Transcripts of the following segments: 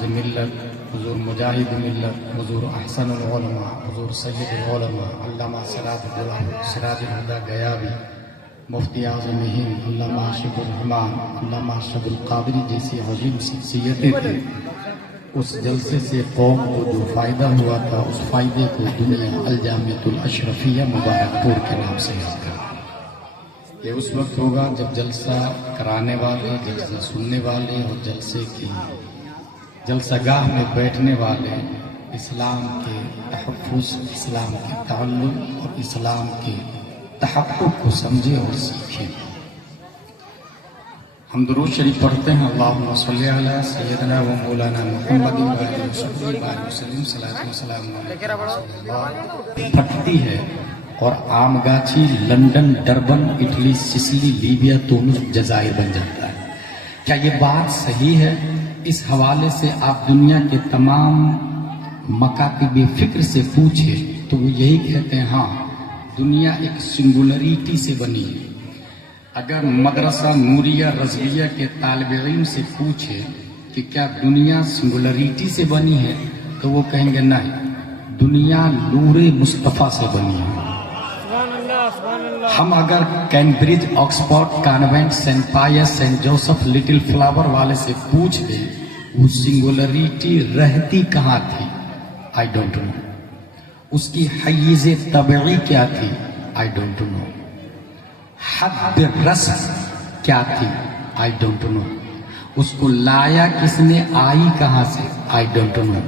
حافظ ملت، حضور مجاہد ملت، حضور احسن العلماء، حضور سید العلماء علامہ سراج الہدیٰ گیاوی، مفتی اعظم ہند علامہ اشرف الرحمان، علامہ اشرف القادری جیسی عظیم شخصیتیں تھیں. اس جلسے سے قوم کو جو فائدہ ہوا تھا اس فائدے کو دنیا الجامعۃ الاشرفیہ مبارک پور کے نام سے یاد کرتا. یہ اس وقت ہوگا جب جلسہ کرانے والے، جلسہ سننے والے اور جلسے کی جلسہ گاہ میں بیٹھنے والے اسلام کے تحفظ، اسلام کے تعلق اور اسلام کے تحقق کو سمجھے اور سیکھیں. ہم درود شریف پڑھتے ہیں. اللہم صلی علی سیدنا و مولانا محمد و آلہ وسلم. صلاۃ و سلام علیہ. پھٹتی ہے اور آم گاچھی London, Durban, Italy, Sicily, Libya, Tunis, جزائر بن جاتا ہے. کیا یہ بات صحیح ہے؟ اس حوالے سے آپ دنیا کے تمام مکاتب فکر سے پوچھیں تو وہ یہی کہتے ہیں ہاں دنیا ایک سنگولریٹی سے بنی ہے. اگر مدرسہ نوریہ رضویہ کے طالب علم سے پوچھے کہ کیا دنیا سنگولریٹی سے بنی ہے تو وہ کہیں گے نہیں، دنیا نور مصطفیٰ سے بنی ہے. ہم اگر کیمبرج، آکسفورڈ کانوینٹ، سینٹ پائس، سینٹ جوسف، لٹل فلاور والے سے پوچھ لیں وہ سنگولریٹی رہتی کہاں تھی، آئی ڈونٹ نو. اس کی حیز طبعی کیا تھی، آئی ڈونٹ نو. حد رسم کیا تھی، آئی ڈونٹ نو. اس کو لایا کس نے، آئی کہاں سے، آئی ڈونٹ نو.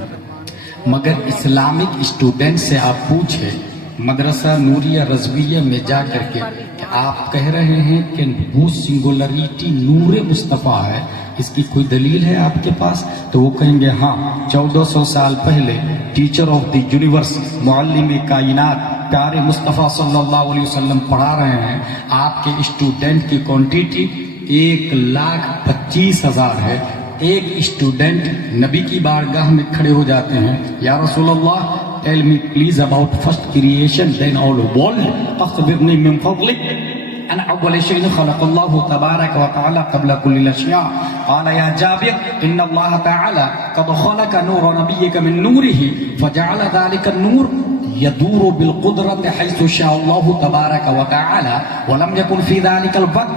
مگر اسلامک اسٹوڈنٹ سے آپ پوچھیں مدرسہ نوریہ رضویہ میں جا کر کے کہ آپ کہہ رہے ہیں کہ وہ سنگولریٹی نور مصطفیٰ ہے، اس کی کوئی دلیل ہے آپ کے پاس؟ تو وہ کہیں گے ہاں 1400 سال پہلے ٹیچر آف دی یونیورس، معلم کائنات پیارے مصطفیٰ صلی اللہ علیہ وسلم پڑھا رہے ہیں. آپ کے اسٹوڈنٹ کی کوانٹیٹی 1,25,000 ہے. ایک اسٹوڈنٹ نبی کی بارگاہ میں کھڑے ہو جاتے ہیں، یا رسول اللہ tell me please about first creation then all world. اخبرنی من فضلک ان اول شيء خلق الله تبارك وتعالى قبل كل الاشياء. قال يا جابر ان الله تعالى قد خلق نور نبيك من نوره فجعل ذلك النور يدور بالقدرة حيث شاء الله تبارك وتعالى ولم يكن في ذلك الوقت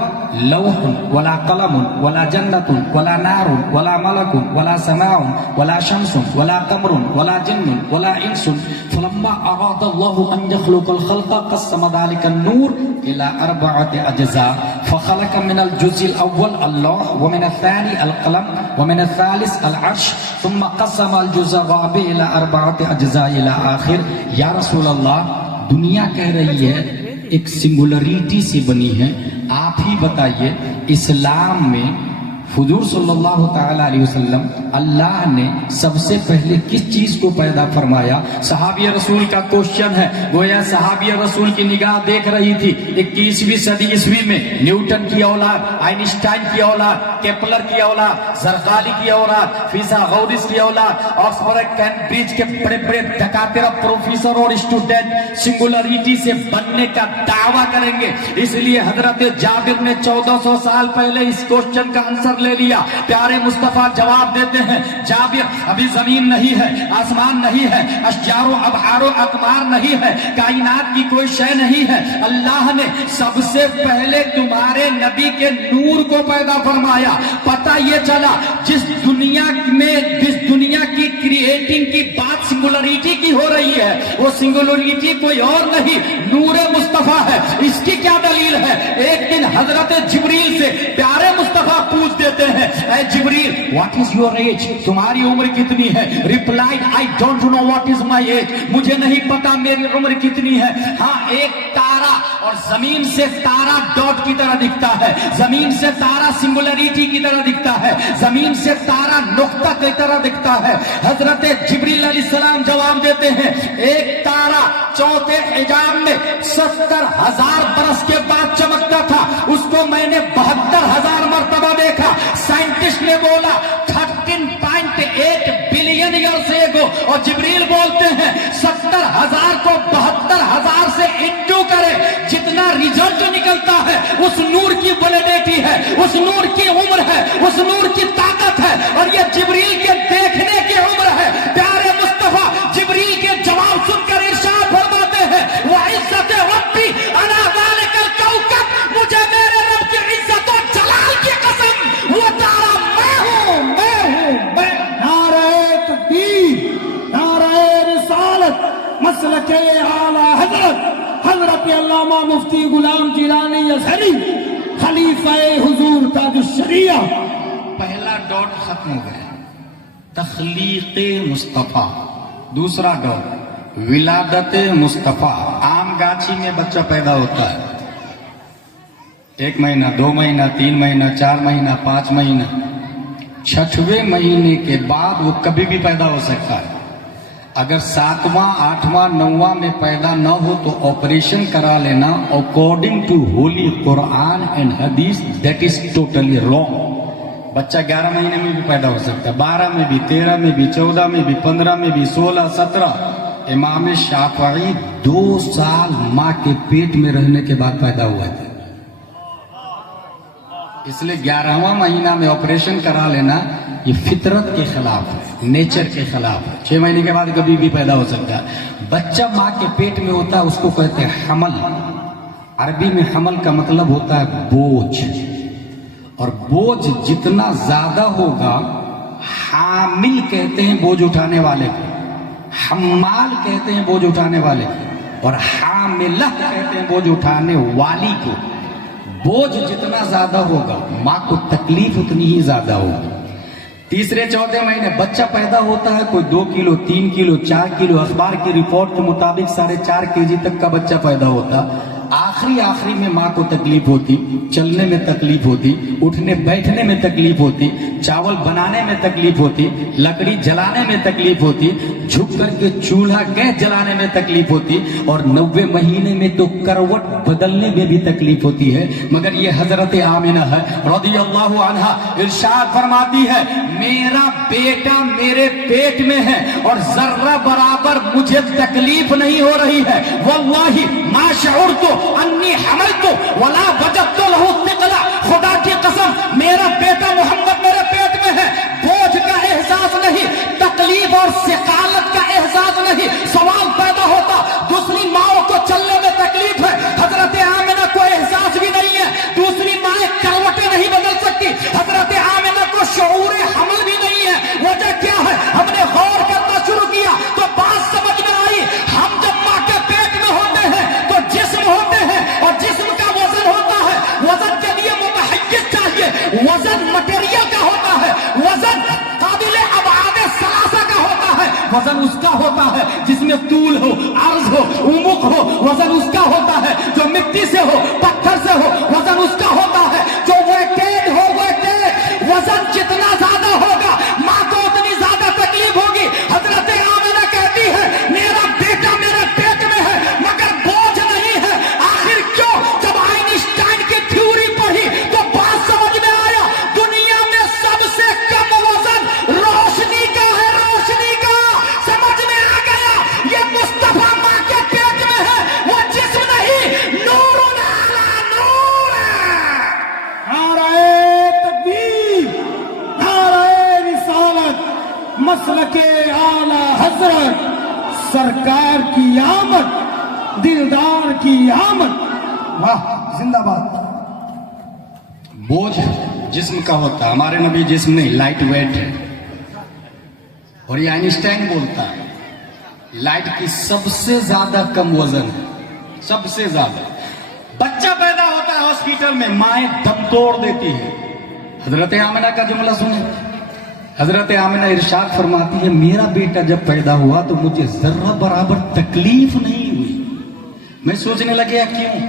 لوح ولا قلم ولا جنة ولا نار ولا ملك ولا سماء ولا شمس ولا قمر ولا جن ولا إنس. فلما أراد الله أن يخلق الخلق قسم ذلك النور إلى 4 أجزاء. فخلق من الجزء الأول اللوح ومن الثاني القلم ومن الثالث العرش ثم قسم الجزء الرابع إلى 4 أجزاء إلى آخر. یا رسول اللہ دنیا کہہ رہی ہے ایک سنگولریٹی سے بنی ہے، آپ ہی بتائیے اسلام میں حضور صلی اللہ تعالی علیہ وسلم اللہ نے سب سے پہلے کس چیز کو پیدا فرمایا؟ صحابی رسول کا کوشچن ہے. گویا صحابی رسول کی نگاہ دیکھ رہی تھی 21ویں صدی عیسوی میں نیوٹن کی اولاد، آئنسٹائن کی اولاد، کیپلر کی اولاد، زرقالی کی اولاد، فیثاغورس کی اولاد، آکسفورڈ کیمبرج کے بڑے بڑے دکاترہ پروفیسر اور اسٹوڈنٹ سنگولریٹی سے بننے کا دعویٰ کریں گے. اس لیے حضرت جابر نے 1400 سال پہلے اس کوشچن کا آنسر لے لیا. پیارے مصطفیٰ جواب دیتے ہیں جابر ابھی زمین نہیں ہے، آسمان نہیں ہے، اشجار و ابحار و اقمار نہیں ہے، کائنات کی کوئی شے نہیں ہے. اللہ نے سب سے پہلے تمہارے نبی کے نور کو پیدا فرمایا. پتہ یہ چلا جس دنیا کی کریٹنگ کی بات سنگولریٹی کی ہو رہی ہے وہ سنگولریٹی کوئی اور نہیں، نور مصطفیٰ ہے. اس کی کیا دلیل ہے؟ ایک دن حضرت جبریل سے پیارے مصطفیٰ پوچھ دیتے ہیں اے Jibreel what is your age, تمہاری عمر کتنی ہے؟ Replied I don't know what is my age, مجھے نہیں پتا میری عمر کتنی ہے. ہاں ایک تارا اور زمین سے تارا ڈاٹ کی طرح دکھتا ہے، زمین سے تارا سنگولریٹی کی طرح دکھتا ہے، زمین سے تارا نقطہ کی طرح دکھتا ہے. حضرت جبریل علیہ السلام جواب دیتے ہیں ایک تارا چوتھے حجاب میں 70,000 برس کے بعد چمکتا تھا، اس کو میں نے 72,000 مرتبہ دیکھا. سائنٹسٹ نے بولا 13.8 بلین ایئرز ایگو، اور جبریل بولتے ہیں 70,000 کو 72,000 سے انٹو کرے، جتنا ریزلٹ نکلتا ہے اس نور کی ویلیڈیٹی ہے، اس نور کی عمر ہے، اس نور کی طاقت ہے. اور یہ جبریل کے دیکھنے مسلک اعلی حضرت علامہ مفتی غلام جیلانی ازہری خلیفہ حضور تاج الشریعہ. پہلا ڈاٹ ختم ہو گیا، تخلیق مصطفیٰ. دوسرا ڈاٹ ولادت مصطفیٰ. عام گاچھی میں بچہ پیدا ہوتا ہے 1 مہینہ 2 مہینہ 3 مہینہ 4 مہینہ 5 مہینہ، 6ویں مہینے کے بعد وہ کبھی بھی پیدا ہو سکتا ہے. اگر 7واں 8واں 9واں میں پیدا نہ ہو تو آپریشن کرا لینا. According to holy Quran and Hadith that is totally wrong. بچہ 11 مہینے میں بھی پیدا ہو سکتا ہے، 12 میں بھی، 13 میں بھی، 14 میں بھی، 15 میں بھی، 16 17. امام شافعی 2 سال ماں کے پیٹ میں رہنے کے بعد پیدا ہوئے تھے. اس لیے 11واں مہینہ میں آپریشن کرا لینا یہ فطرت کے خلاف ہے، نیچر کے خلاف ہے. 6 مہینے کے بعد کبھی بھی پیدا ہو سکتا ہے. بچہ ماں کے پیٹ میں ہوتا ہے اس کو کہتے ہیں حمل. عربی میں حمل کا مطلب ہوتا ہے بوجھ، اور بوجھ جتنا زیادہ ہوگا، حامل کہتے ہیں بوجھ اٹھانے والے کو، حمال کہتے ہیں بوجھ اٹھانے والے کو، اور حاملہ کہتے ہیں بوجھ اٹھانے والی کو. بوجھ جتنا زیادہ ہوگا ماں کو تکلیف اتنی ہی زیادہ ہوگی. تیسرے چوتھے مہینے بچہ پیدا ہوتا ہے، کوئی 2 کلو 3 کلو 4 کلو، اخبار کی رپورٹ کے مطابق 4.5 kg تک کا بچہ پیدا ہوتا. آخری میں ماں کو تکلیف ہوتی، چلنے میں تکلیف ہوتی، اٹھنے بیٹھنے میں تکلیف ہوتی، چاول بنانے میں تکلیف ہوتی، لکڑی جلانے میں تکلیف ہوتی، جھک کر کے چولہا گیس جلانے میں تکلیف ہوتی، اور 90 مہینے میں تو کروٹ بدلنے میں بھی تکلیف ہوتی ہے. مگر یہ حضرت آمنہ ہے رضی اللہ عنہا ارشاد فرماتی ہے میرا بیٹا میرے پیٹ میں ہے اور ذرہ برابر مجھے تکلیف نہیں ہو رہی ہے. واللہ ما شعرت انی حملت ولا وجدت له ثقلا. خدا کی قسم میرا بیٹا محمد میرے پیٹ میں ہے، بوجھ کا احساس نہیں، تکلیف اور ثقالت کا احساس نہیں. سوال پیدا ہوتا دوسری ماؤں کو چلنے میں تکلیف ہے، حضرت آمنہ کو احساس بھی نہیں ہے، دوسری مائیں کروٹیں نہیں بدل سکتی، حضرت آمنہ کو شعور حمل بھی نہیں ہے. وجہ کیا ہے؟ ہم نے غور کرنا شروع کیا تو بات سمجھ میں آئی. ہم جب ماں کے پیٹ میں ہوتے ہیں تو جسم ہوتے ہیں اور جسم کا وزن ہوتا ہے. وزن کے لیے متحیز چاہیے، وزن مٹیریل کا ہوتا ہے، وزن قابل ابعاد ثلاثہ کا ہوتا ہے. وزن اس کا ہوتا ہے جس میں طول ہو، عرض ہو، عمق ہو. وزن اس کا ہوتا ہے جو مٹی سے ہو، پتھر سے ہو. وزن اس کا ہوتا ہے جو ویٹیڈ ہو، ویٹیڈ. وزن جتنا زیادہ ہوگا ماں کو اتنی زیادہ تکلیف ہوگی. حضرت آمنہ کہتی ہے میرا بیٹا میرے پیٹ میں ہے مگر بوجھ نہیں ہے. آخر کیوں؟ جب آئنسٹائن کی تھیوری پڑھی تو بات سمجھ میں آیا دنیا میں سب سے کم وزن روشنی کا ہے، روشنی کا. سمجھ میں آ گیا یہ مصطفیٰ ماں کے پیٹ میں ہے، وہ جسم نہیں، نور علی نور ہے. نعرہ تکبیر، نعرہ رسالت، مسلک اعلی حضرت سرکار کی آمد، دلدار کی آمد. واہ زندہ باد. بوجھ جسم کا ہوتا ہے، ہمارے نبی جسم نہیں، لائٹ ویٹ ہے. اور یہ آئنسٹائن بولتا ہے لائٹ کی سب سے زیادہ کم وزن ہے، سب سے زیادہ. بچہ پیدا ہوتا ہے ہاسپٹل میں، مائیں دم توڑ دیتی ہے. حضرت آمنہ کا جملہ سنیں. حضرت آمنہ ارشاد فرماتی ہے میرا بیٹا جب پیدا ہوا تو مجھے ذرہ برابر تکلیف نہیں ہوئی. میں سوچنے لگا کیوں؟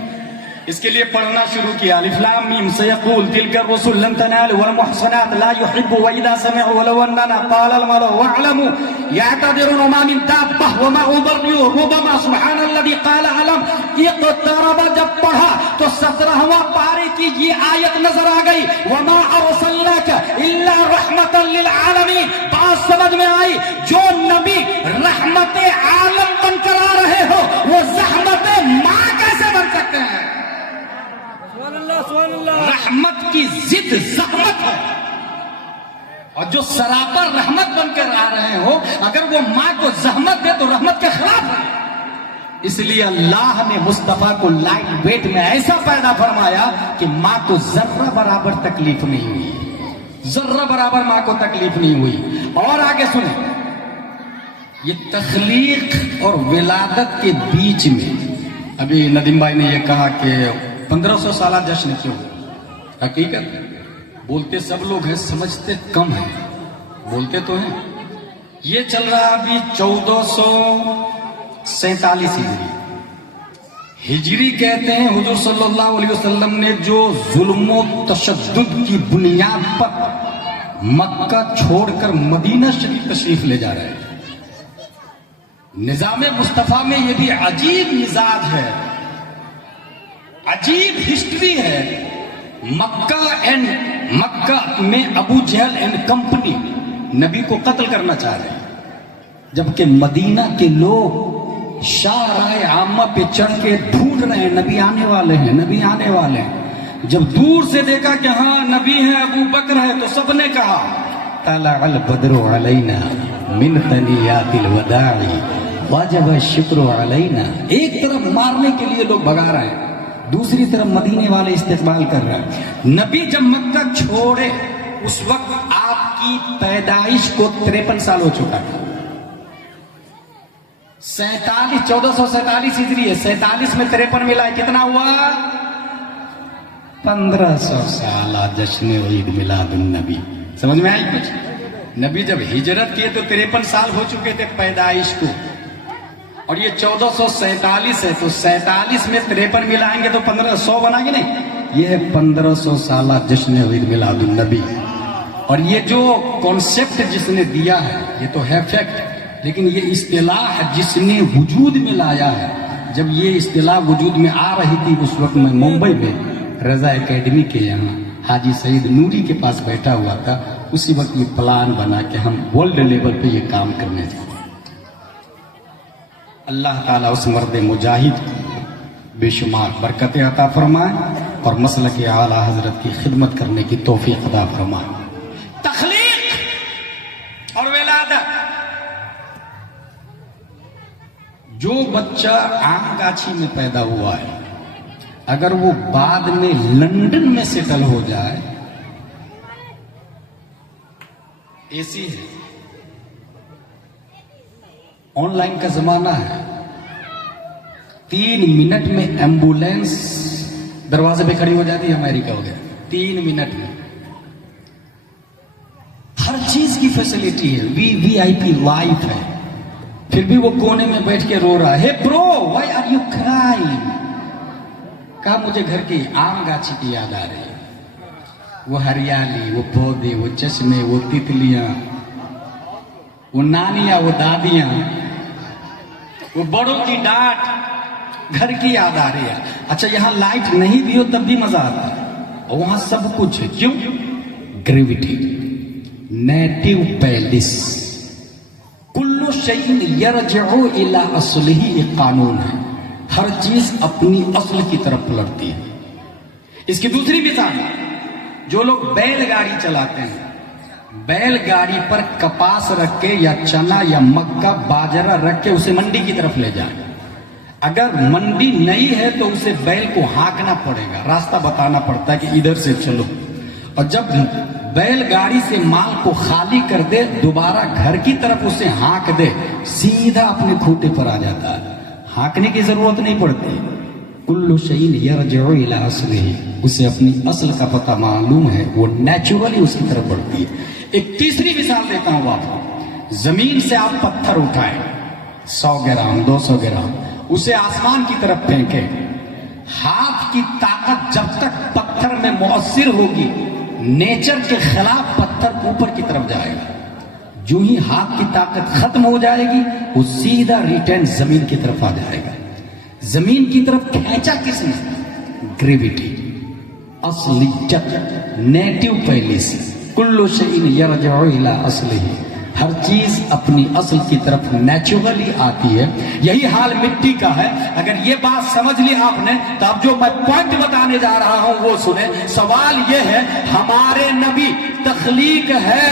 اس کے لیے پڑھنا شروع کیا. الف لام میم سیقول تلک الرسل لن تنالوا والمحصنات لا يحب واذا سمعوا ولو اننا قال الملأ واعلموا يعتذرون ما من دابة وما ابرئ ربما سبحان الذي قال علم. اقترب جب پڑھا تو 17واں پارے کی یہ آیت نظر آ گئی وما ارسلناک الا رحمتا للعالمین. بات سمجھ میں آئی جو نبی رحمت عالم بن کر آ رہے ہو وہ زحمت ماں کیسے بن سکتے ہیں؟ رحمت کی ضد زحمت ہے، اور جو سراپر رحمت بن کر آ رہے ہو اگر وہ ماں کو زحمت دے تو رحمت کے خلاف ہے. اس لیے اللہ نے مصطفیٰ کو لائٹ ویٹ میں ایسا پیدا فرمایا کہ ماں کو ذرہ برابر تکلیف نہیں ہوئی، ذرہ برابر ماں کو تکلیف نہیں ہوئی. اور آگے سنیں یہ تخلیق اور ولادت کے بیچ میں ابھی ندیم بھائی نے یہ کہا کہ 1500 سالہ جشن کیوں؟ حقیقت بولتے سب لوگ ہیں، سمجھتے کم ہیں، بولتے تو ہیں۔ یہ چل رہا ابھی 1447 ہجری کہتے ہیں۔ حضور صلی اللہ علیہ وسلم نے جو ظلم و تشدد کی بنیاد پر مکہ چھوڑ کر مدینہ شریف تشریف لے جا رہے ہیں، نظام مصطفیٰ میں یہ بھی عجیب مزاج ہے، عجیب ہسٹری ہے۔ مکہ میں ابو جہل اینڈ کمپنی نبی کو قتل کرنا چاہ رہے ہیں، جبکہ مدینہ کے لوگ شاہراہ عامہ پہ چڑھ کے ڈھونڈ رہے ہیں، نبی آنے والے ہیں، نبی آنے والے ہیں۔ جب دور سے دیکھا کہ ہاں نبی ہے، ابو بکر ہے، تو سب نے کہا طلع البدر علینا من ثنیات الوداع واجب الشکر علینا۔ ایک طرف مارنے کے لیے لوگ بھگا رہے ہیں، دوسری طرف مدینے والے استقبال کر رہے ہیں۔ نبی جب مکہ چھوڑے اس وقت آپ کی پیدائش کو 53 سال ہو چکا ہے۔ 1447 ہجری ہے، 47 میں 53 ملا ہے، کتنا ہوا؟ 1500 سالہ جشن عید میلاد النبی۔ سمجھ میں آئی کچھ؟ نبی جب ہجرت کیے تو 53 سال ہو چکے تھے پیدائش کو، اور یہ 1447 ہے، تو 47 میں 53 ملائیں گے تو 1500 بنا گے نہیں؟ یہ ہے 1500 سالہ جشن عید میلاد النبی۔ اور یہ جو کانسیپٹ جس نے دیا ہے یہ تو ہے فیکٹ، لیکن یہ اصطلاح جس نے وجود میں لایا ہے، جب یہ اصطلاح وجود میں آ رہی تھی اس وقت میں ممبئی میں رضا اکیڈمی کے یہاں حاجی سعید نوری کے پاس بیٹھا ہوا تھا، اسی وقت یہ پلان بنا کہ ہم ورلڈ لیول پہ یہ کام کرنے جائیں۔ اللہ تعالیٰ اس مرد مجاہد کو بے شمار برکتیں عطا فرمائے اور مسلک اعلیٰ حضرت کی خدمت کرنے کی توفیق عطا فرمائے۔ تخلیق اور ولادت، جو بچہ آم گاچھی میں پیدا ہوا ہے اگر وہ بعد میں لندن میں سیٹل ہو جائے، ایسی ہے، آن لائن کا زمانہ ہے، 3 منٹ میں ایمبولینس دروازے پہ کھڑی ہو جاتی ہے، امریکہ ہو گیا 3 منٹ میں، ہر چیز کی فیسلٹی ہے، وی آئی پی لائف ہے، پھر بھی وہ کونے میں بیٹھ کے رو رہا ہے، برو وائی آر یو کرائنگ؟ کہا مجھے گھر کی آم گاچھی کی یاد آ رہی ہے، وہ ہریالی، وہ پودے، وہ چشمے، وہ تتلیاں، وہ نانیاں، وہ دادیاں، وہ بڑوں کی ڈانٹ، گھر کی یاد آ رہی ہے۔ اچھا یہاں لائٹ نہیں بھی ہو تب بھی مزہ آتا ہے، اور وہاں سب کچھ ہے، کیوں؟ گریویٹی، نیٹو پیلس، کل شیء یرجع الی اصلہ، ایک قانون ہے، ہر چیز اپنی اصل کی طرف پلٹتی ہے۔ اس کی دوسری مثال، جو لوگ بیل گاڑی چلاتے ہیں، بیل گاڑی پر کپاس رکھ کے یا چنا یا مکہ باجرہ رکھ کے اسے منڈی کی طرف لے جائیں، اگر منڈی نہیں ہے تو اسے بیل کو ہانکنا پڑے گا، راستہ بتانا پڑتا ہے کہ ادھر سے چلو، اور جب بیل گاڑی سے مال کو خالی کر دے دوبارہ گھر کی طرف اسے ہانک دے، سیدھا اپنے کھوٹے پر آ جاتا ہے، ہانکنے کی ضرورت نہیں پڑتی۔ کل شیء یرجع الی اصلہ، اسے اپنی اصل کا پتہ معلوم ہے، وہ نیچرلی اس کی طرف بڑھتی ہے۔ ایک تیسری مثال دیتا ہوں آپ کو، زمین سے آپ پتھر اٹھائیں 100 گرام 200 گرام، اسے آسمان کی طرف پھینکیں، ہاتھ کی طاقت جب تک پتھر میں مؤثر ہوگی نیچر کے خلاف پتھر اوپر کی طرف جائے گا، جو ہی ہاتھ کی طاقت ختم ہو جائے گی وہ سیدھا ریٹرن زمین کی طرف آ جائے گا۔ زمین کی طرف کھینچا کس نے؟ گریویٹی، اصلیت، نیٹو پیلس، کل شیء یرجع الی اصلہ، ہر چیز اپنی اصل کی طرف نیچرلی آتی ہے۔ یہی حال مٹی کا ہے۔ اگر یہ بات سمجھ لی آپ نے تو اب جو میں پوائنٹ بتانے جا رہا ہوں وہ سنیں۔ سوال یہ ہے، ہمارے نبی تخلیق ہے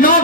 9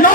9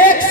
1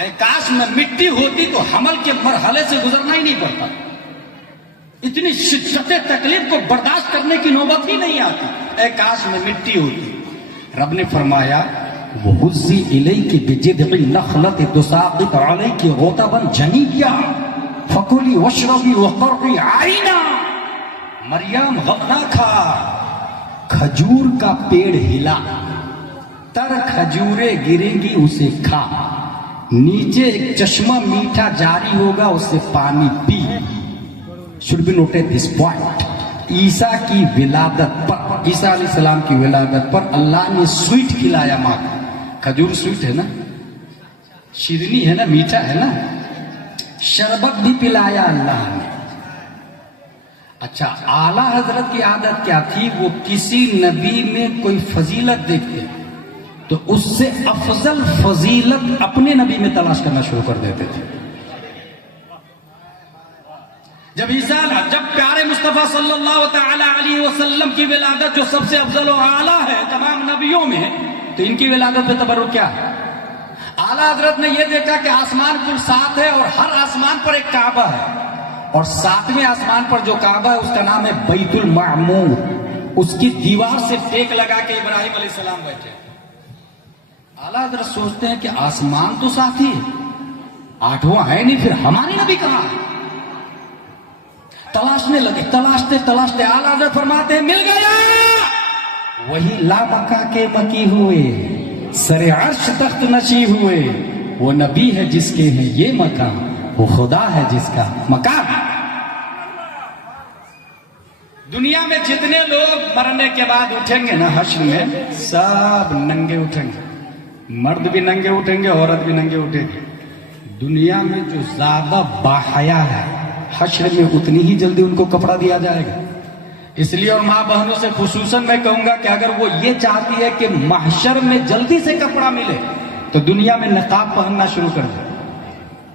اے کاش میں مٹی ہوتی تو حمل کے مرحلے سے گزرنا ہی نہیں پڑتا، اتنی شدت تکلیف کو برداشت کرنے کی نوبت ہی نہیں آتی، اے کاش میں مٹی ہوتی۔ رب نے فرمایا وَهُزِّي إِلَيْكِ بِجِذْعِ النَّخْلَةِ تُسَاقِطْ عَلَيْكِ رُطَبًا جَنِيًّا فَكُلِي وَاشْرَبِي وَقَرِّي عَيْنًا، مریم غم نہ کھا، کھجور کا پیڑ ہلا، تر کھجوریں گریں گی اسے کھا، نیچے ایک چشمہ میٹھا جاری ہوگا اسے پانی پی۔ should be noted this point، عیسیٰ کی ولادت پر، عیسیٰ علیہ السلام کی ولادت پر اللہ نے سویٹ کھلایا ماں کو۔ کھجور سویٹ ہے نا، شیرنی ہے نا، میٹھا ہے نا، شربت بھی پلایا اللہ نے۔ اچھا، اعلیٰ حضرت کی عادت کیا تھی؟ وہ کسی نبی میں کوئی فضیلت دیکھتے تو اس سے افضل فضیلت اپنے نبی میں تلاش کرنا شروع کر دیتے تھے۔ جب پیارے مصطفیٰ صلی اللہ تعالی علیہ وسلم کی ولادت جو سب سے افضل و اعلیٰ ہے تمام نبیوں میں، تو ان کی ولادت پہ تبرک کیا ہے؟ اعلیٰ حضرت نے یہ دیکھا کہ آسمان کل 7 ہے اور ہر آسمان پر ایک کعبہ ہے، اور 7ویں آسمان پر جو کعبہ ہے اس کا نام ہے بیت المعمور، اس کی دیوار سے ٹیک لگا کے ابراہیم علیہ السلام بیٹھے۔ اعلیٰ حضرت سوچتے ہیں کہ آسمان تو 7 ہی ہے، 8واں ہے نہیں، پھر ہماری نبی کہاں ہے؟ تلاشنے لگے، تلاشتے اعلیٰ حضرت فرماتے ہیں مل گیا، وہی لامکہ کے مکی ہوئے، سر عرش تخت نشی ہوئے، وہ نبی ہے جس کے ہیں یہ مکان، وہ خدا ہے جس کا مکان۔ دنیا میں جتنے لوگ مرنے کے بعد اٹھیں گے نا حشر میں، سب ننگے اٹھیں گے، مرد بھی ننگے اٹھیں گے، عورت بھی ننگے اٹھیں گے۔ دنیا میں جو زیادہ باحیا ہے حشر میں اتنی ہی جلدی ان کو کپڑا دیا جائے گا۔ اس لیے اور ماں بہنوں سے خصوصاً میں کہوں گا کہ اگر وہ یہ چاہتی ہے کہ محشر میں جلدی سے کپڑا ملے تو دنیا میں نقاب پہننا شروع کر دے۔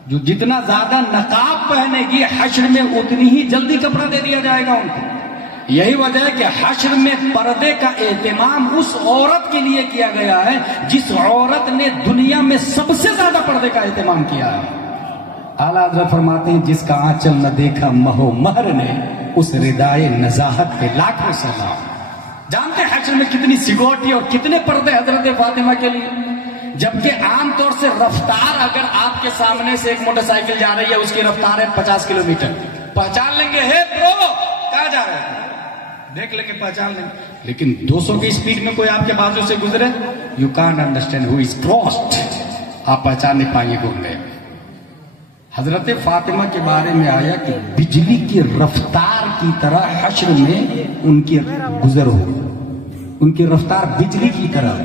جو جتنا زیادہ نقاب پہنے گی حشر میں اتنی ہی جلدی کپڑا دے دیا جائے گا ان کو۔ یہی وجہ ہے کہ حشر میں پردے کا اہتمام اس عورت کے لیے کیا گیا ہے جس عورت نے دنیا میں سب سے زیادہ پردے کا اہتمام کیا ہے۔ اعلیٰ حضرت فرماتے ہیں جس کا آنچل نہ دیکھا مہو مہر نے، اس ردائے نزاہت کے لاکھوں سلام۔ جانتے ہیں حشر میں کتنی سیکورٹی اور کتنے پردے حضرت فاطمہ کے لیے؟ جبکہ عام طور سے رفتار، اگر آپ کے سامنے سے ایک موٹر سائیکل جا رہی ہے اس کی رفتار ہے 50 کلومیٹر، پہچان لیں گے ہے برو کہاں جا رہے ہیں، دیکھ لیں گے، پہچان لیں گے۔ لیکن 200 کی سپیڈ میں کوئی آپ کے بازو سے گزرے، you can't understand who is crossed, آپ پہچان نہیں پائیں گے کون گئے۔ حضرت فاطمہ کے بارے میں آیا کہ بجلی کی رفتار کی طرح حشر میں ان کی گزر ہو، ان کی رفتار بجلی کی طرح،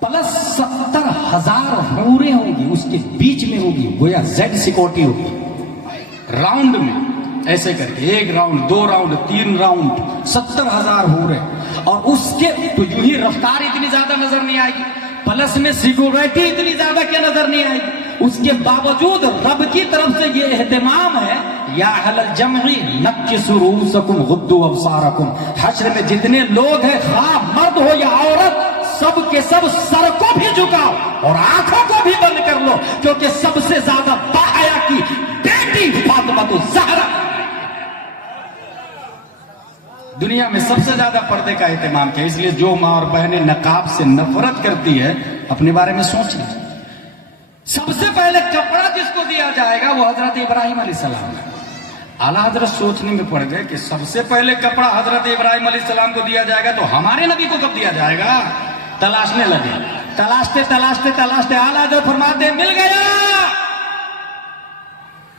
پلس 70,000 حوریں ہوں گی اس کے بیچ میں ہوگی، گویا زیڈ سیکورٹی ہوگی، راؤنڈ میں ایسے کر کے 1 راؤنڈ 2 راؤنڈ 3 راؤنڈ 70,000 حوریں، اور اس کے تو یوں ہی رفتار اتنی زیادہ نظر نہیں آئے گی، پلس میں سیکورٹی اتنی زیادہ کیا نظر نہیں آئے گی۔ اس کے باوجود رب کی طرف سے یہ اہتمام ہے، یا اہل الجمع نکسوا رؤوسکم غضوا ابصارکم، حشر میں جتنے لوگ ہیں خواہ مرد ہو یا عورت، سب کے سب سر کو بھی جھکاؤ اور آنکھوں کو بھی بند کر لو، کیونکہ سب سے زیادہ باحیا کی بیٹی فاطمہ الزہرا دنیا میں سب سے زیادہ پردے کا اہتمام کیا۔ اس لیے جو ماں اور بہنیں نقاب سے نفرت کرتی ہے اپنے بارے میں سوچ لیں۔ سب سے پہلے کپڑا جس کو دیا جائے گا وہ حضرت ابراہیم علیہ السلام ہے۔ اعلیٰ حضرت سوچنے میں پڑ گئے کہ سب سے پہلے کپڑا حضرت ابراہیم علیہ السلام کو دیا جائے گا تو ہمارے نبی کو کب دیا جائے گا؟ تلاشنے لگے، تلاشتے اعلیٰ حضرت فرماتے مل گیا۔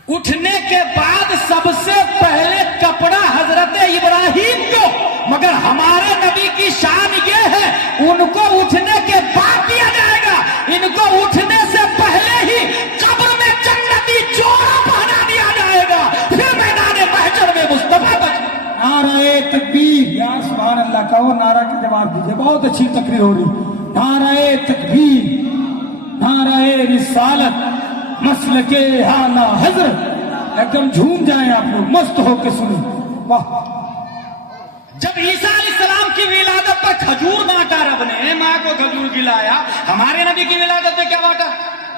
اٹھنے کے بعد سب سے پہلے کپڑا حضرت ابراہیم کو، مگر ہمارے نبی کی شان یہ ہے ان کو اٹھنے کے بعد دیا جائے گا، ان کو اٹھنے سے پہلے ہی قبر میں جنتی جوڑا پہنا دیا جائے گا، پھر میدان محشر میں مصطفیٰ تک۔ نعرہ تکبیر، یا سبحان اللہ کہو، نعرہ کے جواب دیجئے، بہت اچھی تقریر ہو رہی۔ نعرہ تکبیر، نعرہ رسالت، مسلک اعلیٰ حضرت، ایک دم جھوم جائیں آپ لوگ، مست ہو کے سنیں، واہ۔ جب عیسیٰ علیہ السلام کی ولادت پر کھجور بانٹا رب نے، ماں کو کھجور کھلایا، ہمارے نبی کی ولادت میں کیا بانٹا؟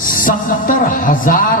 70,000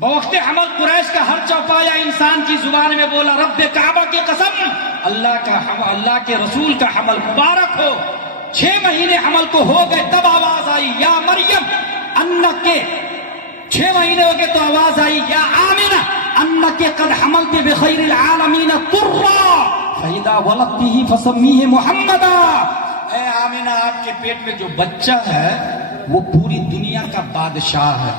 بوقت حمل قریش کا ہر چوپایا انسان کی زبان میں بولا رب کعبہ کی قسم، اللہ کے رسول کا حمل مبارک ہو۔ 6 مہینے حمل کو ہو گئے تب آواز آئی یا مریم انکے، 6 مہینے ہو گئے تو آواز آئی یا آمنہ انکے قد حملت بخیر العالمین ترا فاذا ولدتہ فسمیہ محمدا۔ اے آمنہ، آپ کے پیٹ میں جو بچہ ہے وہ پوری دنیا کا بادشاہ ہے،